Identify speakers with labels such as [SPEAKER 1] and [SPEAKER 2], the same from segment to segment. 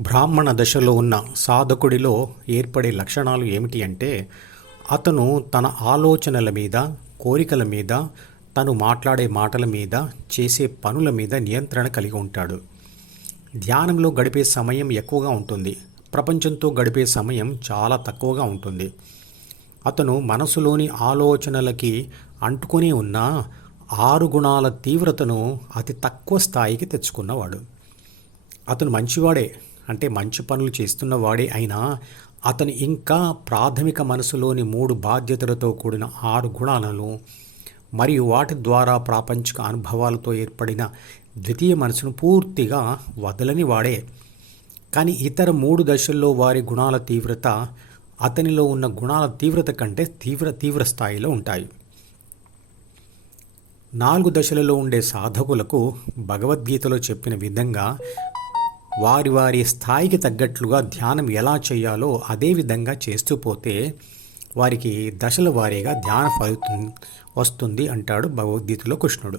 [SPEAKER 1] బ్రాహ్మణ దశలో ఉన్న సాధకుడిలో ఏర్పడే లక్షణాలు ఏమిటి అంటే అతను తన ఆలోచనల మీద కోరికల మీద తను మాట్లాడే మాటల మీద చేసే పనుల మీద నియంత్రణ కలిగి ఉంటాడు. ధ్యానంలో గడిపే సమయం ఎక్కువగా ఉంటుంది. ప్రపంచంతో గడిపే సమయం చాలా తక్కువగా ఉంటుంది. అతను మనసులోని ఆలోచనలకి అంటుకొని ఉన్న ఆరు గుణాల తీవ్రతను అతి తక్కువ స్థాయికి తెచ్చుకున్నవాడు. అతను మంచివాడే అంటే మంచి పనులు చేస్తున్న వాడే అయినా అతను ఇంకా ప్రాథమిక మనసులోని మూడు బాధ్యతలతో కూడిన ఆరు గుణాలను మరియు వాటి ద్వారా ప్రాపంచిక అనుభవాలతో ఏర్పడిన ద్వితీయ మనసును పూర్తిగా వదలని వాడే. కానీ ఇతర మూడు దశల్లో వారి గుణాల తీవ్రత అతనిలో ఉన్న గుణాల తీవ్రత కంటే తీవ్ర తీవ్ర స్థాయిలో ఉంటాయి. నాలుగు దశలలో ఉండే సాధకులకు భగవద్గీతలో చెప్పిన విధంగా వారి వారి స్థాయికి తగ్గట్లుగా ధ్యానం ఎలా చేయాలో అదే విధంగా చేస్తూ పోతే వారికి దశల వారీగా ధ్యాన ఫలితం వస్తుంది అంటాడు భగవద్గీతలో కృష్ణుడు.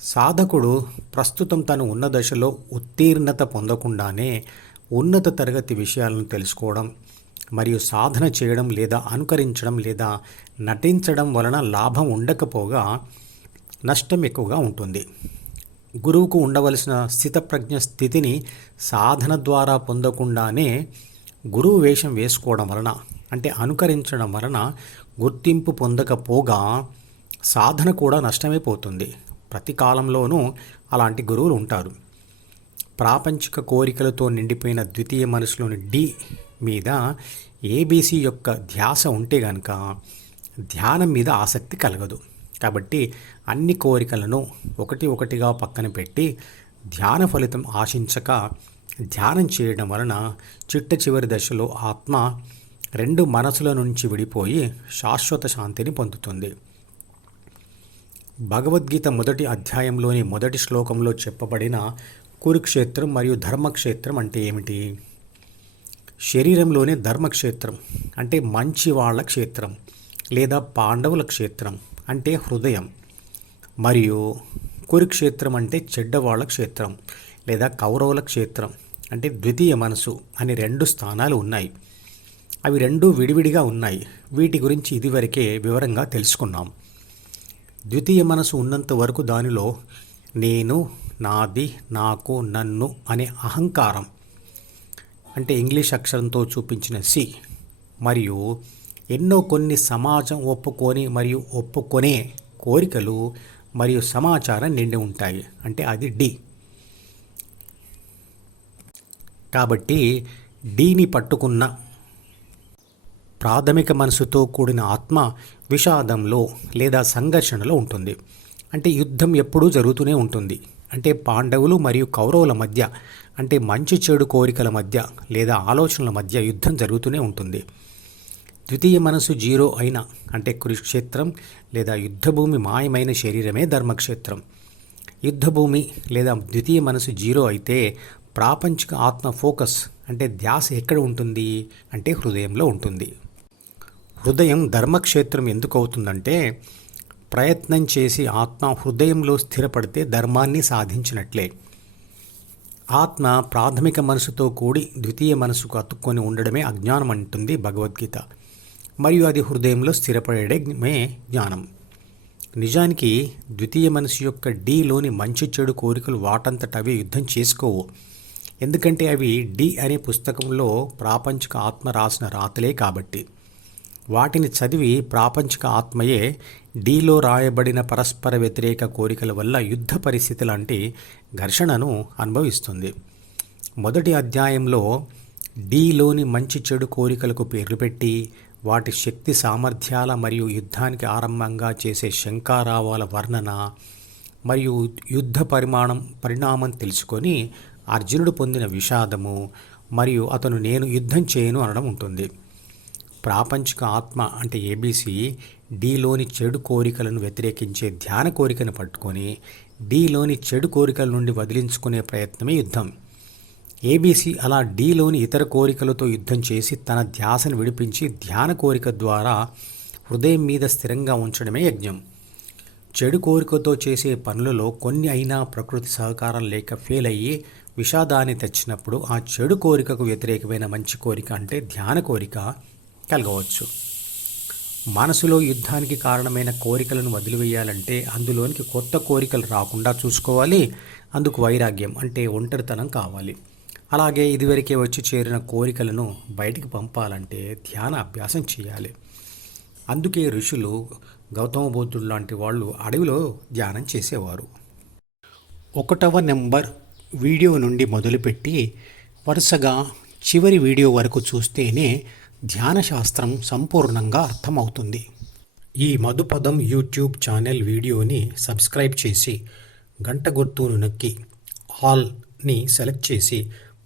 [SPEAKER 1] సాధకుడు ప్రస్తుతం తను ఉన్న దశలో ఉత్తీర్ణత పొందకుండానే ఉన్నత తరగతి విషయాలను తెలుసుకోవడం మరియు సాధన చేయడం లేదా అనుకరించడం లేదా నటించడం వలన లాభం ఉండకపోగా నష్టం ఎక్కువగా ఉంటుంది. గురువుకు ఉండవలసిన స్థితప్రజ్ఞ స్థితిని సాధన ద్వారా పొందకుండానే గురువు వేషం వేసుకోవడం వలన అంటే అనుకరించడం వలన గుర్తింపు పొందకపోగా సాధన కూడా నష్టమే పోతుంది. ప్రతి కాలంలోనూ అలాంటి గురువులు ఉంటారు. ప్రాపంచిక కోరికలతో నిండిపోయిన ద్వితీయ మనసులోని డి మీద ఏబీసీ యొక్క ధ్యాస ఉంటే గనక ధ్యానం మీద ఆసక్తి కలగదు. కాబట్టి అన్ని కోరికలను ఒకటి ఒకటిగా పక్కన పెట్టి ధ్యాన ఫలితం ఆశించక ధ్యానం చేయడం వలన చిట్ట చివరి దశలో ఆత్మ రెండు మనసుల నుంచి విడిపోయి శాశ్వత శాంతిని పొందుతుంది. భగవద్గీత మొదటి అధ్యాయంలోని మొదటి శ్లోకంలో చెప్పబడిన కురుక్షేత్రం మరియు ధర్మక్షేత్రం అంటే ఏమిటి? శరీరంలోనే ధర్మక్షేత్రం అంటే మంచి వాళ్ళ క్షేత్రం లేదా పాండవుల క్షేత్రం. అంటే హృదయం. మరియు కురుక్షేత్రం అంటే చెడ్డవాళ్ళ క్షేత్రం లేదా కౌరవుల క్షేత్రం అంటే ద్వితీయ మనసు అనే రెండు స్థానాలు ఉన్నాయి. అవి రెండు విడివిడిగా ఉన్నాయి. వీటి గురించి ఇదివరకే వివరంగా తెలుసుకున్నాం. ద్వితీయ మనసు ఉన్నంత వరకు దానిలో నేను నాది నాకు నన్ను అనే అహంకారం అంటే ఇంగ్లీష్ అక్షరంతో చూపించిన సి. మరియు ఎన్నో కొన్ని సమాజం ఒప్పుకొని మరియు ఒప్పుకొనే కోరికలు మరియు సమాచారం నిండి ఉంటాయి. అంటే అది డి. కాబట్టి డీని పట్టుకున్న ప్రాథమిక మనసుతో కూడిన ఆత్మ విషాదంలో లేదా సంఘర్షణలో ఉంటుంది. అంటే యుద్ధం ఎప్పుడూ జరుగుతూనే ఉంటుంది. అంటే పాండవులు మరియు కౌరవుల మధ్య అంటే మంచి చెడు కోరికల మధ్య లేదా ఆలోచనల మధ్య యుద్ధం జరుగుతూనే ఉంటుంది. ద్వితీయ మనసు జీరో అయిన అంటే కురుక్షేత్రం లేదా యుద్ధభూమి మాయమైన శరీరమే ధర్మక్షేత్రం. యుద్ధభూమి లేదా ద్వితీయ మనసు జీరో అయితే ప్రాపంచిక ఆత్మ ఫోకస్ అంటే ధ్యాస ఎక్కడ ఉంటుంది? అంటే హృదయంలో ఉంటుంది. హృదయం ధర్మక్షేత్రం ఎందుకు అవుతుందంటే ప్రయత్నం చేసి ఆత్మ హృదయంలో స్థిరపడితే ధర్మాన్ని సాధించినట్లే. ఆత్మ ప్రాథమిక మనసుతో కూడి ద్వితీయ మనసుకు అతుక్కొని ఉండడమే అజ్ఞానం అంటుంది భగవద్గీత. మరియు అది హృదయంలో స్థిరపడమే జ్ఞానం. నిజానికి ద్వితీయ మనసు యొక్క డీలోని మంచి చెడు కోరికలు వాటంతట అవి యుద్ధం చేసుకోవు. ఎందుకంటే అవి డి అనే పుస్తకంలో ప్రాపంచిక ఆత్మ రాసిన రాతలే కాబట్టి. వాటిని చదివి ప్రాపంచిక ఆత్మయే డీలో రాయబడిన పరస్పర వ్యతిరేక కోరికల వల్ల యుద్ధ పరిస్థితి లాంటి ఘర్షణను అనుభవిస్తుంది. మొదటి అధ్యాయంలో డీలోని మంచి చెడు కోరికలకు పేర్లు పెట్టి వాటి శక్తి సామర్థ్యాల మరియు యుద్ధానికి ఆరంభంగా చేసే శంకారావాల వర్ణన మరియు యుద్ధ పరిమాణం పరిణామం తెలుసుకొని అర్జునుడు పొందిన విషాదము మరియు అతను నేను యుద్ధం చేయను అనడం ఉంటుంది. ప్రాపంచిక ఆత్మ అంటే ఏబీసీ డీలోని చెడు కోరికలను వ్యతిరేకించే ధ్యాన కోరికను పట్టుకొని డీలోని చెడు కోరికల నుండి వదిలించుకునే ప్రయత్నమే యుద్ధం. ఏబీసీ అలా డీలోని ఇతర కోరికలతో యుద్ధం చేసి తన ధ్యాసను విడిపించి ధ్యాన కోరిక ద్వారా హృదయం మీద స్థిరంగా ఉంచడమే యజ్ఞం. చెడు కోరికతో చేసే పనులలో కొన్ని అయినా ప్రకృతి సహకారం లేక ఫెయిల్ అయ్యి విషాదాన్ని తెచ్చినప్పుడు ఆ చెడు కోరికకు వ్యతిరేకమైన మంచి కోరిక అంటే ధ్యాన కోరిక కలగవచ్చు. మనసులో యుద్ధానికి కారణమైన కోరికలను వదిలివేయాలంటే అందులోనికి కొత్త కోరికలు రాకుండా చూసుకోవాలి. అందుకు వైరాగ్యం అంటే ఒంటరితనం కావాలి. అలాగే ఇదివరకే వచ్చి చేరిన కోరికలను బయటికి పంపాలంటే ధ్యాన అభ్యాసం చేయాలి. అందుకే ఋషులు గౌతమ బుద్ధుడు లాంటి వాళ్ళు అడవిలో ధ్యానం చేసేవారు. ఒకటవ నెంబర్ వీడియో నుండి మొదలుపెట్టి వరుసగా చివరి వీడియో వరకు చూస్తేనే ధ్యాన శాస్త్రం సంపూర్ణంగా అర్థమవుతుంది. ఈ మధుపదం యూట్యూబ్ ఛానల్ వీడియోని సబ్స్క్రైబ్ చేసి గంట గుర్తును నొక్కి ఆల్ని సెలెక్ట్ చేసి